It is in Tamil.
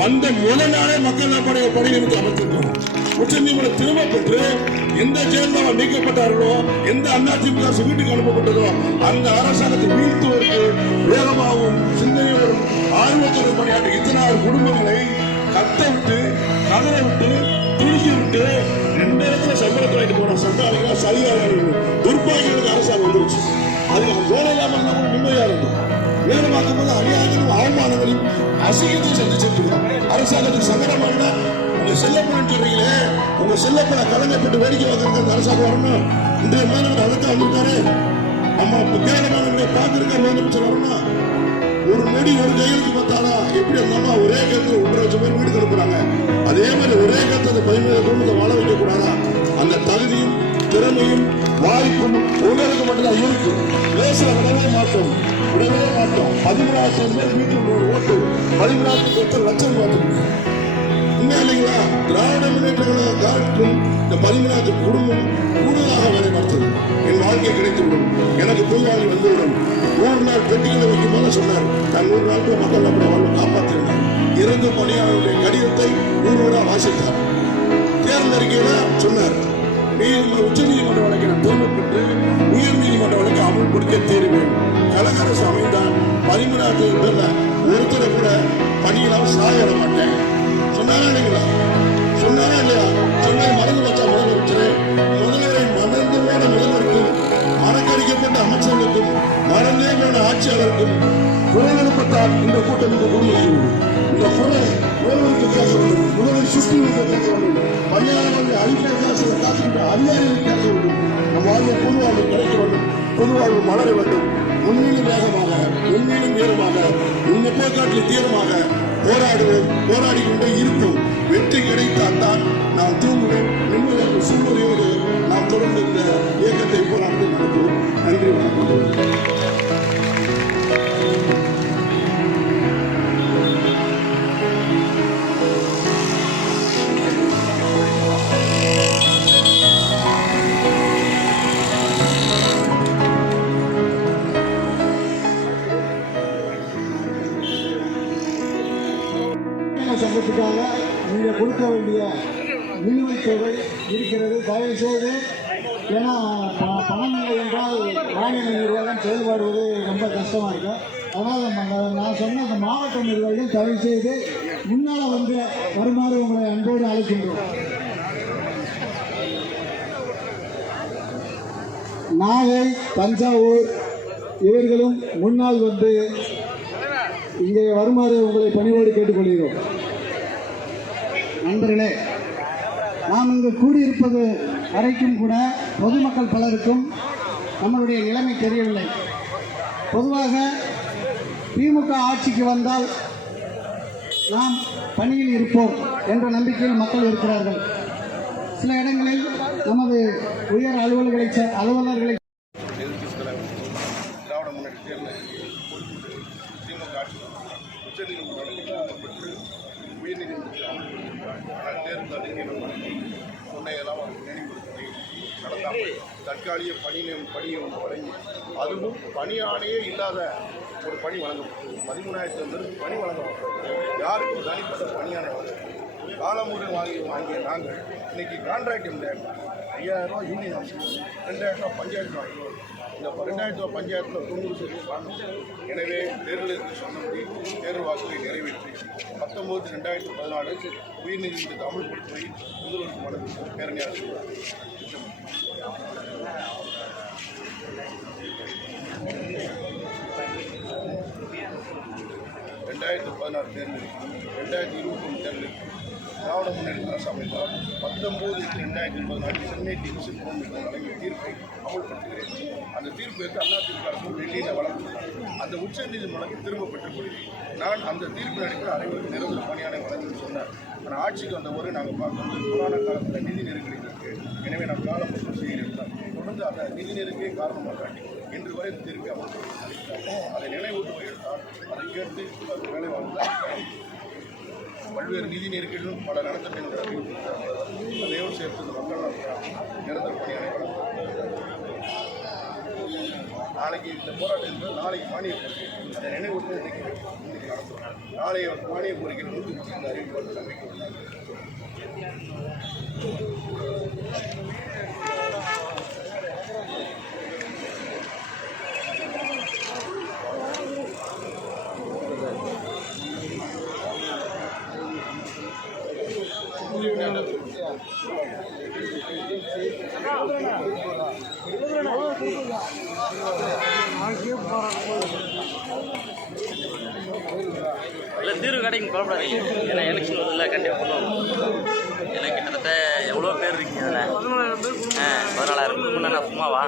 வந்த முதல் நாளே மக்கள் படை நிமித்து அமைத்திருக்கிறோம். உச்சநீதிமன்றம் திரும்ப பெற்று எந்த ஜெயலலிதா நீக்கப்பட்டார்களோ, எந்த அதிமுக வீட்டுக்கு அனுப்பப்பட்டதோ அந்த அரசாங்கத்தை வீழ்த்துவதற்கு வேகமாகவும் சிந்தனையோடும் ஆர்வத்துடன் பணியாற்ற இத்தனை குடும்பங்களை கத்த விட்டு, கதற விட்டு, துணிக்கி விட்டு 2 இடத்துல சம்பளத்தை வாங்கிட்டு போன சட்டாளிகள், சரியாளர்கள், துர்பாகிகளுக்கு அரசாங்கம் வந்துருச்சு. அதுக்கு வேலை இல்லாமல் கூட நிம்மதியா இருந்தோம். வேலை பார்க்கும் போது அநியாயங்களும் அவமானங்களும் அசிங்கத்தையும் சந்திச்சிருக்கோம். அரசாங்கத்துக்கு சங்கடமான உங்க செல்லப்பணம் சொல்றீங்களே, உங்க செல்லப்பண கலங்கப்பட்டு வேடிக்கை பார்க்கறது அரசாங்கம் வரணும். இன்றைய மாணவர் அதுக்கு வந்திருக்காரு. நம்ம கேரளமானவர்களை பார்த்திருக்க முதலமைச்சர் வரணும். ஒரு நொடி ஒரு கையெழுத்து பார்த்தானா எப்படி இருந்தாலும் ஒரே கருத்துல 1,00,000 பேர் வீடு கொடுக்குறாங்க. அதே மாதிரி ஒரே கருத்தை 17 குடும்பத்தை வாழ வைக்க கூடாதா? அந்த தகுதியும் திறமையும் வாய்ப்பும் உங்களுக்கு மட்டும்தான் இருக்கு. பேசுற விடவே மாட்டோம், விடவே மாட்டோம். 13,000 பேர் வீட்டில் ஒரு ஓட்டு, 13,000 லட்சம் பார்த்துருக்கு. உண்மையா இல்லைங்களா? திராவிட முன்னேற்ற கழகத்துக்கும் இந்த 13,000 குடும்பம் கூடுதலாக வேலை பார்த்தது. என் வாழ்க்கை கிடைத்துவிடும், எனக்கு புதுவாழ்வு வந்துவிடும். 100 நாள் பெட்டிகளை வைக்கும் போது சொன்னார், நான் 100 நாட்கள் மக்கள் நம்முடைய வாழ்வை காப்பாற்றினார். இறந்து பணியாளருடைய கடிதத்தை 100 வாசித்தார். தேர்தல் அறிக்கையில சொன்னார், உச்ச நீதிமன்ற வழக்கை நான் திரும்ப பெற்று உயர் நீதிமன்ற வழக்கை அமல்படுத்த தீருவேன். கழக அரசு அமைந்தான் 13,000 பேர்ல ஒருத்தரை கூட பணியெல்லாம் சாயிட மாட்டேன் சொன்னாரா இல்லைங்களா? சொன்னாரா இல்லையா? சொன்னதை மறந்து வச்சா முதலமைச்சர், முதல்வரை மறந்து போன முதல்வருக்கும், மறக்கடிக்கப்பட்ட அமைச்சர்களுக்கும், மறந்தே போன ஆட்சியாளருக்கும் குரல் எழுப்பத்தால் இந்த கூட்டம் இந்த குடியிருக்கும். இந்த குரல் முதல்வருக்கு பேச வேண்டும், முதல்வர் சுற்றி பேச வேண்டும், பணியாளர்களுடைய அடிப்படை காசுகின்ற அதிகாரிகள் பேச வேண்டும். நம் வாழ்வு பொதுவாழ்வு கிடைக்க வேண்டும், பொதுவாழ்வு மலர வேண்டும். உண்மையிலும் வேகமாக, உண்மையிலும் வீரமாக, இந்த போக்காட்டில் தீவிரமாக போராடுவோம், போராடி கொண்டே இருப்போம். வெற்றி கிடைத்தால்தான் நாம் தூங்குவோம். நிம்மதியான சூழ்நிலையோடு நாம் தொடர்ந்து இந்த இயக்கத்தை போராடி நடத்துவோம். நன்றி, வணக்கம். சங்கத்துக்காக நீங்கள் கொடுக்க வேண்டிய நிலுவைத் தொகை இருக்கிறது. தயவு செய்து, ஏன்னா பணம் இல்லை என்றால் மாநில நிர்வாகம் செயல்படுவது ரொம்ப கஷ்டமாக இருக்கும். அதனால் நான் சொன்ன அந்த மாவட்ட நிர்வாகிகள் தயவு செய்து முன்னால் வந்து வருமாறு உங்களை அன்போடு அழைக்கின்றோம். நாகை, தஞ்சாவூர் இவர்களும் முன்னால் வந்து இங்கே வருமாறு உங்களை பணிவோடு கேட்டுக்கொள்கிறோம். நண்பர்களே, நாம் இங்கு கூடியிருப்பது வரைக்கும் கூட பொதுமக்கள் பலருக்கும் நம்மளுடைய நிலைமை தெரியவில்லை. பொதுவாக திமுக ஆட்சிக்கு வந்தால் நாம் பணியில் இருப்போம் என்ற நம்பிக்கையில் மக்கள் இருக்கிறார்கள். சில இடங்களில் நமது உயர் அலுவலர்களை தற்காலிக பணியை வழங்கி, அதுவும் பணியானையே இல்லாத ஒரு பணி வழங்கப்பட்டது. 13,000 பேருக்கு பணி வழங்கப்பட்டது. யாருக்கும் தனிப்பட்ட பணியானை காலமுறை வாங்கிய நாங்கள் இன்னைக்கு கான்ட்ராக்ட் இல்லை. 5,000 ரூபா யூனியன் ஆஃபீஸ், 2,000 ரூபா பஞ்சாயத்து வாங்கிடுவோம். இந்த 2,000 ரூபா பஞ்சாயத்தில் 90% வாங்கணும். எனவே தேர்தலுக்கு சொன்னபடி தேர்தல் வாக்குகளை நிறைவேற்றி 19/2014 உயர்நீதிமன்றத்தை அமல்படுத்துவதை முதல்வருக்கு மனதில் பேரணியாக செய்வார். 2016 தேர்தலுக்கும் 2021 தேர்தலுக்கும் திராவிட முன்னேற்ற அரசு அமைத்தால் 19/2014 சென்னை டிவிஷன் கோர்ட் வழங்கிய தீர்ப்பை அமல்படுத்துகிறேன். அந்த தீர்ப்பு அதிமுக அரசு டெல்லியில் வழங்கினார். அந்த உச்ச நீதிமன்றம் திரும்ப பெற்றுக் கொள்கிறேன். நான் அந்த தீர்ப்பின் அடிப்படையில் அனைவருக்கும் நிரந்தர பணியானை வழங்கி சொன்னார். ஆனால் ஆட்சிக்கு வந்த ஒரு நாங்கள் பார்க்கும்போது கொரோனா காலத்தில் நிதி நெருக்கடி இருக்கு. எனவே நான் காலப்போக்கு செய்கிறேன். தொடர்ந்து அந்த நிதி நெருக்கடியை காரணமாக காட்டி இன்று வரை இந்த தீர்ப்பை அமல்படுத்தி அதை நினைவூட்டுவதை எடுத்தால் அதை கேட்டு வேலை வாழ்ந்தார். பல்வேறு நிதி நெருக்கடிகளும் பல நலத்திட்டங்கள் அறிவித்திருக்கிறார்கள். அதையோடு சேர்த்து இந்த மக்கள் நிரந்தர பணியானை நாளைக்கு இந்த போராட்டம் என்பது நாளைக்கு மானிய கோரிக்கை அதை நினைவுட்டு இன்னைக்கு நடத்துகிறோம். நாளைய மானிய கோரிக்கைகள் வந்து இந்த அறிவிப்பு நம்பிக்கை இல்லை தீர்வு கிடைக்கும் குழப்படாதீங்க. ஏன்னா எலெக்ஷன் வருதுல்ல, கண்டிப்பாக பண்ணுவாங்க. ஏன்னா கிட்டத்தட்ட எவ்வளோ பேர் இருக்கீங்க அதில்? 14,000 பேருக்கு முன்னே நான் சும்மாவா?